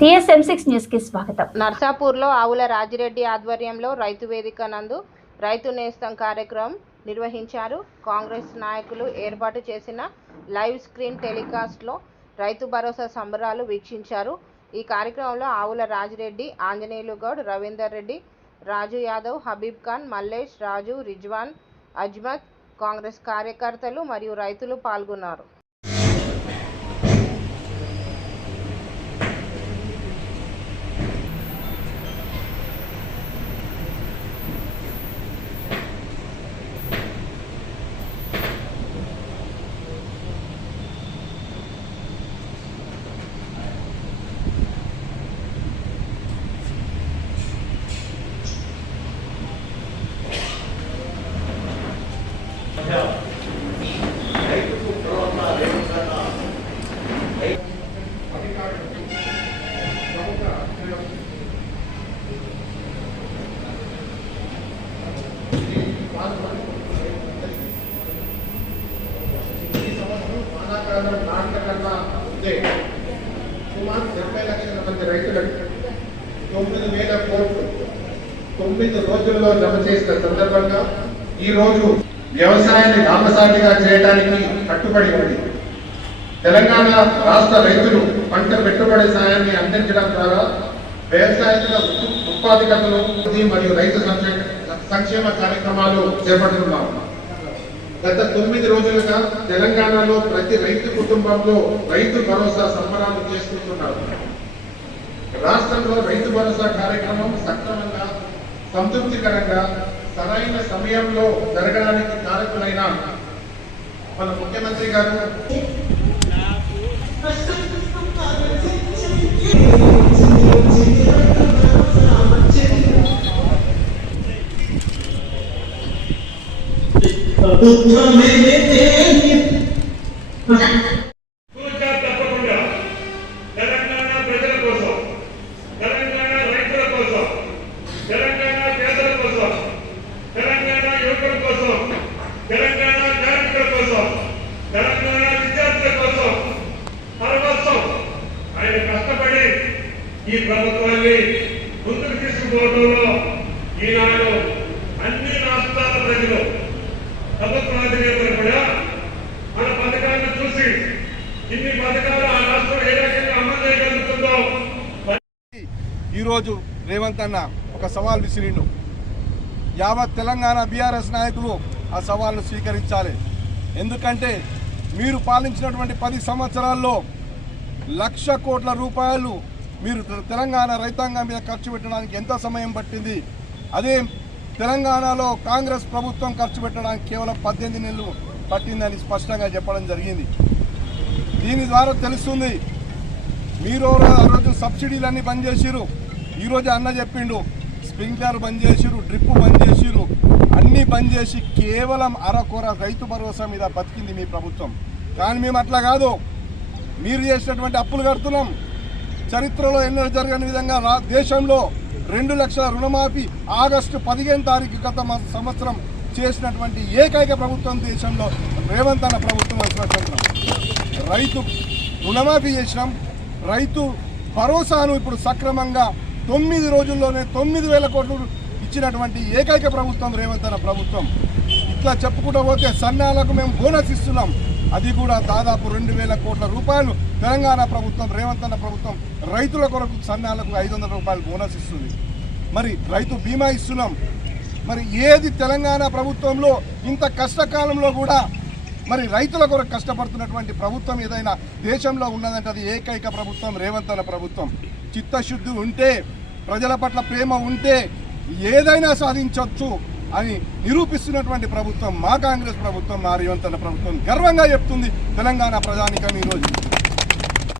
TSM six స్వాగతం. నర్సాపూర్లో ఆవుల రాజిరెడ్డి ఆధ్వర్యంలో రైతు వేదిక నందు రైతు నేస్తం కార్యక్రమం నిర్వహించారు. కాంగ్రెస్ నాయకులు ఏర్పాటు చేసిన లైవ్ స్క్రీన్ టెలికాస్ట్లో రైతు భరోసా సంబరాలు వీక్షించారు. ఈ కార్యక్రమంలో ఆవుల రాజిరెడ్డి ఆంజనేయులు గౌడ్ రవీందర్ రెడ్డి రాజు యాదవ్ హబీబ్ ఖాన్ మల్లేష్ రాజు రిజ్వాన్ అజ్మత్ కాంగ్రెస్ కార్యకర్తలు మరియు రైతులు పాల్గొన్నారు. వానాకాలం నాటక కన్నా సుమారు డెబ్బై లక్షల మంది రైతులకు తొమ్మిది వేల కోట్లు తొమ్మిది రోజుల్లో జమ చేసిన సందర్భంగా ఈ రోజు వ్యవసాయాన్ని లాభసాటిగా చేయడానికి కట్టుబడి ఉంది. తెలంగాణ రాష్ట్ర రైతులు పంట పెట్టుబడి సాయాన్ని అందించడం ద్వారా వ్యవసాయంలో ఉత్పాదకతను మరియు రైతు సంక్షేమ సంక్షేమ కార్యక్రమాలు చేపడుతున్నాము గత తొమ్మిది రోజులుగా తెలంగాణలో ప్రతి రైతు కుటుంబంలో రైతు భరోసా సంబరాలు చేసుకుంటున్నారు. రాష్ట్రంలో రైతు భరోసా కార్యక్రమం సక్రమంగా సంతృప్తికరంగా సరైన సమయంలో జరగడానికి కారకులైన మన ముఖ్యమంత్రి గారు ప్రస్తుతం ఈ ప్రభుత్వాన్ని ముందుకు తీసుకుపోవడంలో ఈనాడు అన్ని రాష్ట్రాల ప్రజలు ప్రభుత్వాధినేతలు కూడా మన పథకాలను చూసి ఇన్ని పథకాలు ఆ రాష్ట్రం ఏ రకంగా అమలు చేయగలుగుతుందో ఈరోజు రేవంత్ అన్న ఒక సవాల్ విసిరిండు. యావత్ తెలంగాణ బీఆర్ఎస్ నాయకులు ఆ సవాల్ను స్వీకరించాలి. ఎందుకంటే మీరు పాలించినటువంటి పది సంవత్సరాల్లో లక్ష కోట్ల రూపాయలు మీరు తె- తెలంగాణ రైతాంగం మీద ఖర్చు పెట్టడానికి ఎంత సమయం పట్టింది? అదే తెలంగాణలో కాంగ్రెస్ ప్రభుత్వం ఖర్చు పెట్టడానికి కేవలం పద్దెనిమిది నెలలు పట్టిందని స్పష్టంగా చెప్పడం జరిగింది. దీని ద్వారా తెలుస్తుంది మీరు ఆ రోజు సబ్సిడీలన్నీ బంద్ చేసిరు ఈరోజు అన్న చెప్పిండు స్ప్రింక్లర్ బంద్ చేసిరు డ్రిప్ బంద్ చేసిరు అన్నీ బంద్ చేసి కేవలం అరకొర రైతు భరోసా మీద బతికింది మీ ప్రభుత్వం. కానీ మేము అట్లా కాదు. మీరు చేసినటువంటి అప్పులు కడుతున్నాం. చరిత్రలో ఎన్నో జరగని విధంగా రా- దేశంలో రెండు లక్షల రుణమాఫీ ఆగస్టు పదిహేను తారీఖు గత సంవత్సరం చేసినటువంటి ఏకైక ప్రభుత్వం దేశంలో రేవంత్ అన్న ప్రభుత్వం వచ్చినట్టున్నాం రైతు రుణమాఫీ చేసినాం. రైతు భరోసాను ఇప్పుడు సక్రమంగా తొమ్మిది రోజుల్లోనే తొమ్మిది వేల కోట్లు ఇచ్చినటువంటి ఏకైక ప్రభుత్వం రేవంత్ అన్న ప్రభుత్వం. ఇట్లా చెప్పుకుంటూ పోతే సన్నాలకు మేము బోనస్ ఇస్తున్నాం. అది కూడా దాదాపు రెండు వేల కోట్ల రూపాయలు తెలంగాణ ప్రభుత్వం రేవంత్ అన్న ప్రభుత్వం రైతుల కొరకు సన్నాలకు ఐదు వందల రూపాయలు బోనస్ ఇస్తుంది. మరి రైతు బీమా ఇస్తున్నాం. మరి ఏది తెలంగాణ ప్రభుత్వంలో ఇంత కష్టకాలంలో కూడా మరి రైతుల కొరకు కష్టపడుతున్నటువంటి ప్రభుత్వం ఏదైనా దేశంలో ఉన్నదంటే అది ఏకైక ప్రభుత్వం రేవంత్ అన్న ప్రభుత్వం. చిత్తశుద్ధి ఉంటే ప్రజల పట్ల ప్రేమ ఉంటే ఏదైనా సాధించవచ్చు అని నిరూపిస్తున్నటువంటి ప్రభుత్వం మా కాంగ్రెస్ ప్రభుత్వం మా రేవంత్ ప్రభుత్వం గర్వంగా చెప్తుంది. తెలంగాణ ప్రజానికం ఈరోజు.